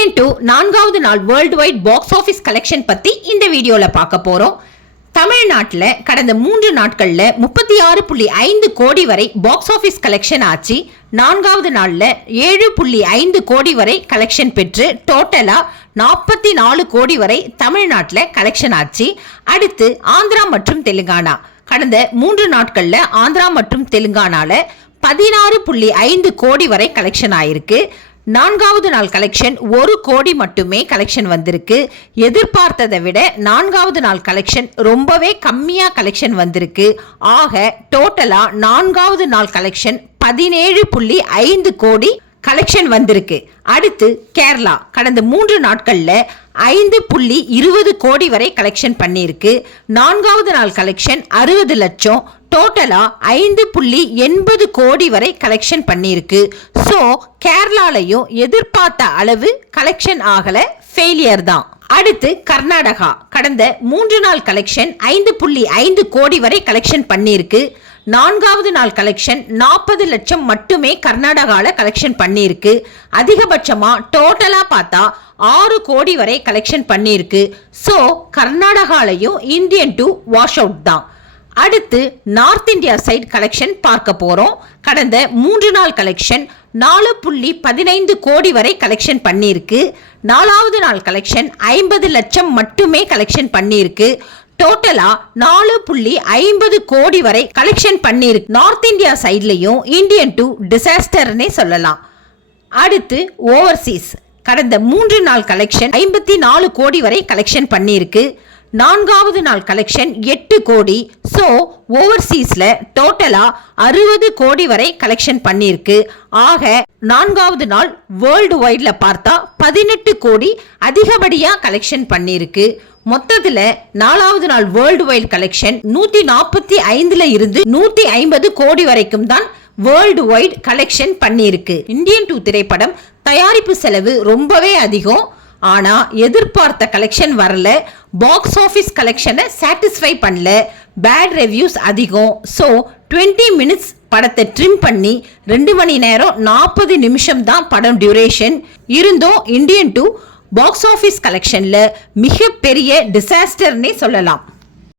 Indian 2 நான்காவது நாள் world wide box office collection பத்தி இந்த வீடியோல பார்க்க போறோம். தமிழ்நாட்டில் கடந்த 3 நாட்கள்ல 36.5 கோடி வரை பாக்ஸ் ஆஃபீஸ் கலெக்ஷன் ஆச்சு. நான்காவது நாள்ல 7.5 கோடி வரை கலெக்ஷன் பெற்று டோட்டலா 44 கோடி வரை தமிழ்நாட்டில் கலெக்ஷன் ஆச்சு. அடுத்து ஆந்திரா மற்றும் தெலுங்கானா. கடந்த 3 நாட்கள்ல ஆந்திரா மற்றும் தெலுங்கானால 16.5 கோடி வரை கலெக்ஷன் ஆயிருக்கு. நான்காவது நாள் கலெக்ஷன் 1 கோடி மட்டுமே கலெக்ஷன் வந்திருக்கு. எதிர்பார்த்ததை விட நான்காவது நாள் கலெக்ஷன் ரொம்பவே கம்மியா கலெக்ஷன் வந்திருக்கு. ஆக டோட்டலா நான்காவது நாள் கலெக்ஷன் 17.5 கோடி கலெக்ஷன் வந்திருக்கு. அடுத்து கேரளா கடந்த 3 நாட்கள்ல 5.20 கோடி வரை கலெக்ஷன் பண்ணியிருக்கு. நான்காவது நாள் கலெக்ஷன் 60 லட்சம், டோட்டலா 5.80 கோடி வரை கலெக்ஷன் பண்ணியிருக்கு. ஸோ கேரளாலையும் எதிர்பார்த்த அளவு கலெக்ஷன் ஆகல, ஃபெயிலியர் தான். அடுத்து கர்நாடகா கடந்த 3 நாள் கலெக்ஷன் 5.5 கோடி வரை கலெக்ஷன் பண்ணியிருக்கு. நான்காவது நாள் கலெக்ஷன் 40 லட்சம் மட்டுமே கர்நாடகாவில் கலெக்ஷன் பண்ணியிருக்கு. அதிகபட்சமா டோட்டலா பார்த்தா 6 கோடி வரை கலெக்ஷன் பண்ணியிருக்கு. ஸோ கர்நாடகாலையும் இந்தியன் 2 வாஷ் அவுட் தான். அடுத்து நார்த் இந்தியா சைடு கலெக்ஷன் பார்க்க போறோம். கடந்த 3 நாள் கலெக்ஷன் 4.15 கோடி வரை கலெக்ஷன் பண்ணியிருக்கு. நாலாவது நாள் கலெக்ஷன் 50 லட்சம் மட்டுமே கலெக்ஷன் பண்ணியிருக்கு. டோட்டலா 4.50 கோடி வரை கலெக்ஷன் பண்ணியிருக்கு. நார்த் இந்தியா சைட்லையும் இந்தியன் 2 டிசாஸ்டர்னே சொல்லலாம். அடுத்து ஓவர்சீஸ் கடந்த 3 நாள் கலெக்ஷன் 54 கோடி வரை கலெக்ஷன் பண்ணியிருக்கு. நான்காவது நாள் கலெக்ஷன் 8 கோடி. ஸோ ஓவர்சீஸ்ல டோட்டலா 60 கோடி வரை கலெக்ஷன் பண்ணியிருக்கு. ஆக நான்காவது நாள் வேர்ல்டு வைட்ல பார்த்தா 18 கோடி அதிகப்படியா கலெக்ஷன் பண்ணியிருக்கு. மொத்தத்துல நாலாவது நாள் வேர்ல்டு வைட் கலெக்ஷன் 145ல இருந்து 150 கோடி வரைக்கும் தான் வேர்ல்டு வைட் கலெக்ஷன் பண்ணியிருக்கு. இந்தியன் 2 திரைப்படம் தயாரிப்பு செலவு ரொம்பவே அதிகம். ஆனா எதிர்பார்த்த கலெக்ஷன் வரல. பாக்ஸ் ஆஃபீஸ் கலெக்ஷனை சாட்டிஸ்ஃபை பண்ணல. பேட் ரிவ்யூஸ் அதிகம். ஸோ 20 மினிட்ஸ் படத்தை ட்ரிம் பண்ணி 2 மணி நேரம் 40 நிமிஷம் தான் படம் டியூரேஷன் இருந்தும் இந்தியன் 2 பாக்ஸ் ஆஃபீஸ் கலெக்ஷன்ல மிகப்பெரிய டிசாஸ்டர்னே சொல்லலாம்.